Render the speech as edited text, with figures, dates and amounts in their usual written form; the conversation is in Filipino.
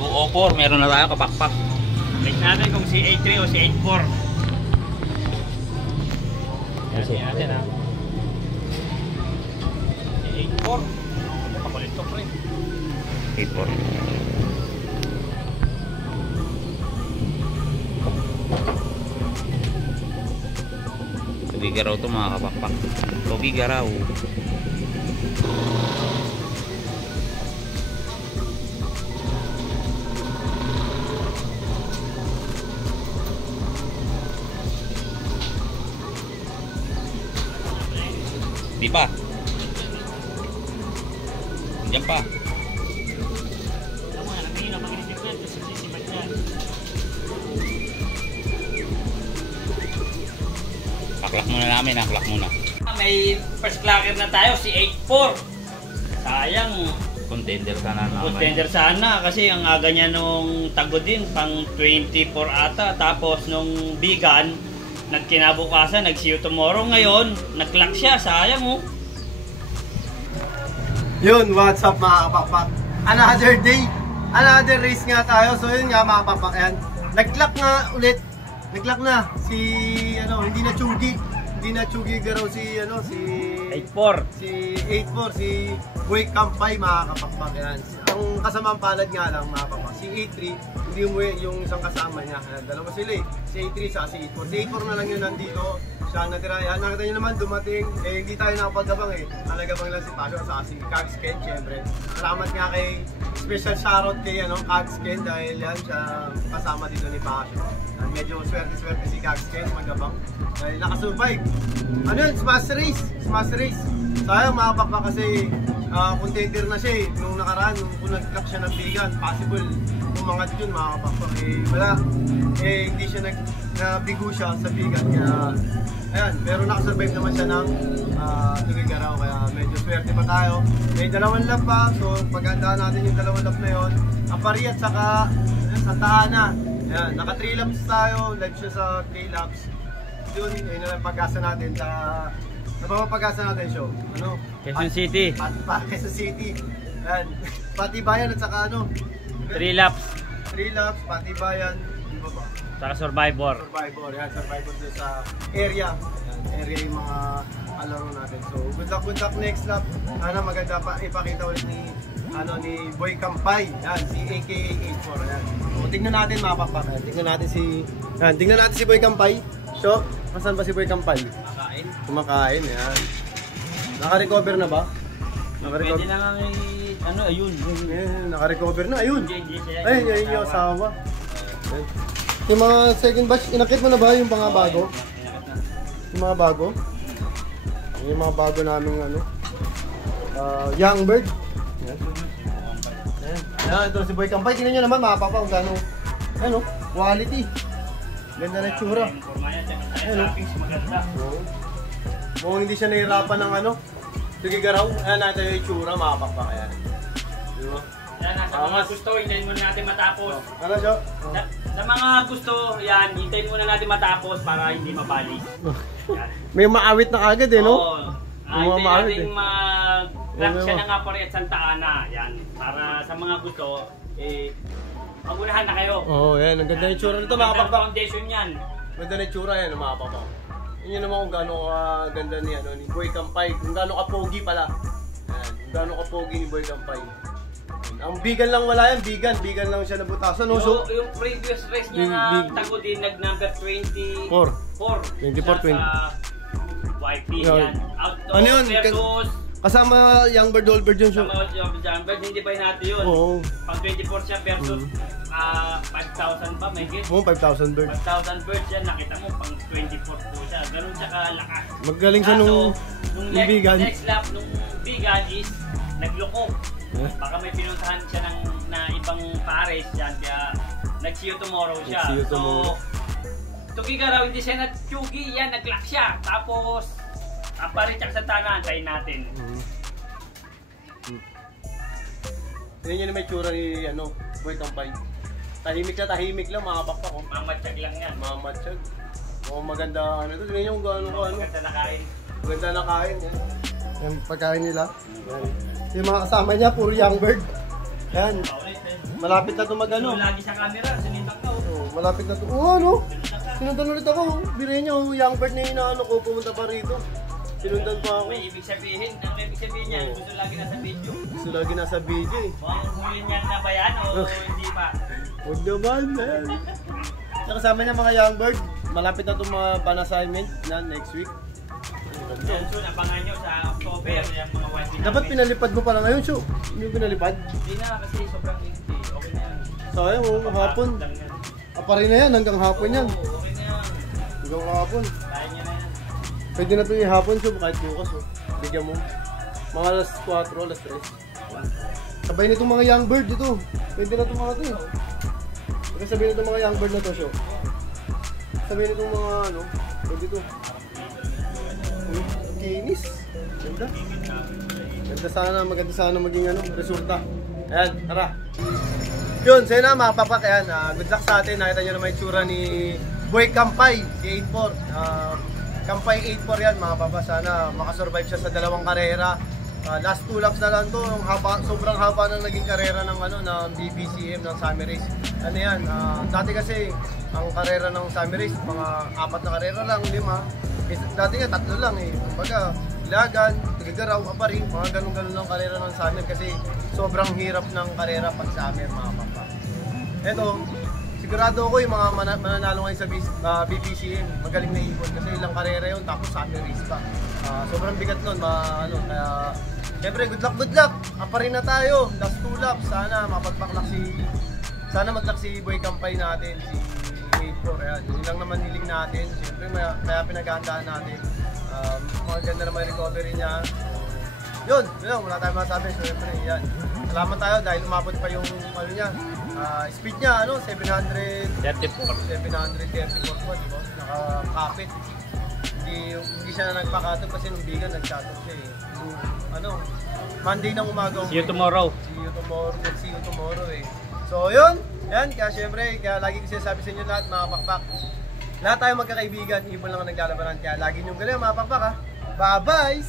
204, meron na tayo kapakpak. Check natin kung si 83 o si 84. Yan natin ha. Si 84. Pakulit to pre. 84. Tubiga raw to mga kapakpak. Tubiga raw. Di pa. Diyan pa. Paklak muna namin, paklak muna. May first clacker na tayo, si 84. Sayang. Contender sana naman. Contender sana kasi ang aga niya nung tagod din, pang 24 ata. Tapos nung bigan, nagkinabukasan, nag-see you tomorrow. Ngayon, nag-clock siya. Sayang oh. Yun, what's up mga kapakpak? Another day, another race nga tayo. So yun nga mga kapakpak, yan. Nag-clock nga ulit. Nag-clock na si, hindi na Chugi. Hindi na Chugi garaw si, si 84. Si 84, si Boy Kampay mga kapakpak, yan. Ang kasamang palad nga lang mga kapakpak, si 83, hindi umuwi yung isang kasama niya. Yan, dalawa sila eh. Si 83 sa si 84. Si 84 na lang yun nandito. Siya ang natira. Yan, nakita nyo naman dumating. Eh, hindi tayo nakapagabang eh. Nalagabang lang si Passion sa si Cags Ken, syempre. Salamat nga kay special shoutout kay Cags Ken dahil yan siya kasama dito ni Passion. Medyo swerte-swerte si Cags Ken magabang. Dahil nakasurvive. Ano yun? Smash race. Smash race. Sayang mga pakpak kasi contender na siya eh. Nung nakaraan, kung nag-clock siya ng bigan, possible umangat yun mga kapakpak. Eh, wala. Eh, hindi siya nabigo siya sa bigan. Kaya, ayan. Pero nakasurvive naman siya ng Tugigaraw. Kaya medyo swerte pa tayo. May 2 lap pa. So, paghandaan natin yung 2 lap na yun. Apari at saka Santa Ana. Ayan. Naka 3 laps tayo. Live siya sa 3 laps. Yun, yun na lang pag-asa natin sa napapag-asa natin show. Quezon City. Quezon City. Ayan. Patibayan at saka 3 laps. 3 laps, Patibayan. Di ba ba? Saka Survivor. Survivor. Yan, Survivor doon sa area. Yan, area yung mga kalaro natin. So, good luck next lap. Sana maganda pa ipakita ulit ni Boy Kampay. Yan, si AKA 84. Yan. So, tingnan natin mga pakpak. Tingnan natin si Boy Kampay. So, saan ba si Boy Kampay? Kumakain, yan. Naka-recover na ba? Pwede na nga ayun. Naka-recover na, ayun. Ayun yung asawa. Yung mga second batch, inakit mo na ba yung mga bago? Yung mga bago? Yung mga bago naming young bird. Yan. Ayan, ito si Boy Kampay. Tingnan nyo naman mga papa kung gano'ng quality. Ganda na tsura. Mukhang hindi siya nahirapan ng Tugigaraw. Ayan natin yung itsura mga pakpak. Ayan. Diba? Yan, sa mga gusto, hintayin muna natin matapos. Ano siya? Sa mga gusto, yan, hintayin muna natin matapos para hindi mabali. Yan. May maawit na agad eh, no? Oo. Hintayin natin mag-crack siya ng Apari at Santa Ana. Yan. Para sa mga gusto, magunahan na kayo. Oo, yan. Ang ganda yung itsura nito mga pakpak. Foundation yan. Ganda na itsura yan mga pakpak. Yun naman kung gano'ng ganda ni Boy Kampay. Kung gano'ng kapogi pala. Ayan, kung gano'ng kapogi ni Boy Kampay. Ang bigan lang wala yan, bigan lang siya nabutasan. No? So, yung previous race niya na tago din, nag-number 24. 24, 20. Sa YP yan. Ano yun? Versus Kasama Young Bird, Old Bird yun siya. Kasama Young Bird, hindi ba natin yun? Oo. Pang 24 siya versus 5,000 ba, may git? Oo, 5,000 bird. 5,000 birds yan, nakita mo, pang 24 po siya. Ganun siya kalakas. Magaling siya nung bigan. Next lap, nung bigan is nagloko. Baka may pinuntahan siya na ibang pares yan, kaya nag-see you tomorrow siya. So, Tugigaraw, hindi siya nag-chugi yan, nag-lock siya. Tapos, aparitsak sa tanan, tayo natin. Tignan nyo na may tsura ni Boy Kampay. Tahimik lang, mga pakpak. Mamatsyag lang yan. Mamatsyag. Maganda tignan nyo kung gaano. Maganda na kain. Maganda na kain. Yan. Yung pagkain nila. Yan. Yung mga kasama niya, puro young bird. Yan. malapit na ito mag-ano. Lagi sa camera, sinintang ka. Oh, malapit na ito. Oo, ano? Sinundan ulit ako. Birin niyo, young bird na inaano ko, pumunta pa rito. Sinundan pa ako. May ibig sabihin, ang may ibig sabihin niya, gusto lagi nasa video. Gusto lagi nasa video eh. Mukhang hulin yan na ba yan o hindi pa? Huwag naman, man. Sa kasama niya mga young bird, malapit na itong mga pan-assignment na next week. Yan soon, abangan nyo sa October, yung mga 1 week. Dapat pinalipad mo pala ngayon, Shu. Hindi mo pinalipad? Hindi na, kasi sobrang hindi. Okay na yan. Sayang, hapon. Lang yan. Pa rin na yan, hanggang hapon yan. Oo, okay na yan. Hanggang hapon. Kaya nyo na yan. Pwede na ito yung hapon, Shu, kahit bukas. Oh. Bigyan mo. Mga alas 4, alas 3. Sabay nitong mga young bird dito. Pwede na itong mga ito. Pwede sabihin nitong mga young bird na to, Shu. Sabihin nitong mga ano, pwede ito. Kinis. Ganda. Maganda sana maging ano, resulta. Ayan, tara. Yun, sa'yo na mga papak. Ayan, good luck sa atin. Nakita nyo naman yung tsura ni Boy Kampay, si 8-4. Kampay 8-4 yan mga papak. Sana makasurvive siya sa dalawang karera. Last 2 laps na lang to. Sobrang haba na naging karera ng, ano, ng BBCM, ng Summer Race. Ano yan, dati kasi ang karera ng Summer Race, mga 4 na karera lang, 5. Dati nga 3 lang eh. Kumbaga, Ilagan, Tuligaraw, Apari, mga ganun-ganun lang karera ng summer kasi sobrang hirap ng karera pag summer mga papa. Eto, sigurado ako yung mga mananalo ngayon sa BBCM, magaling na ipon kasi ilang karera yun tapos summer race pa. Sobrang bigat nun, kaya syempre good luck, Apari na tayo, last 2 laps, sana mapagpaklak sana mag-luck si Boy Kampay natin, si 8-4, yan. Yun lang naman hiling natin, syempre kaya pinaghandaan natin. Maganda naman yung recovery niya. Yun, wala tayong masabi. Siyempre, yan. Salamat tayo dahil umabot pa yung ano niya. Speed niya, 734 po, diba? Nakakapit. Hindi siya na nagpakatog kasi nung bigan nagkatog siya eh. Monday ng umaga. See you tomorrow. See you tomorrow eh. So, yun. Yan, kaya syempre, lagi ko sinasabi sa inyo lahat, mga pakpak. Lahat tayo magkakaibigan, ibon lang ang naglalabanan. Kaya lagi niyong galing mga pakpak ha. Bye-bye!